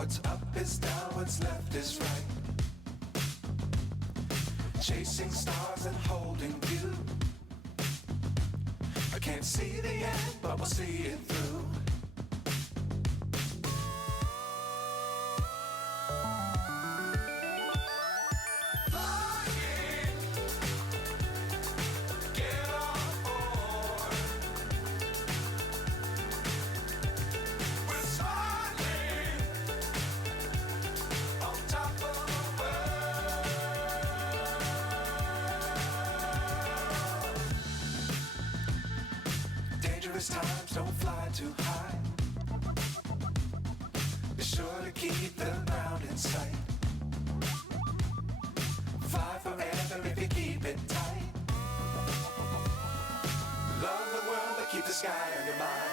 What's up is down, what's left is right. Chasing stars and holding you. I can't see the end, but we'll see it through. Times don't fly too high. Be sure to keep the ground in sight. Fly forever if you keep it tight. Love the world but keep the sky on your mind.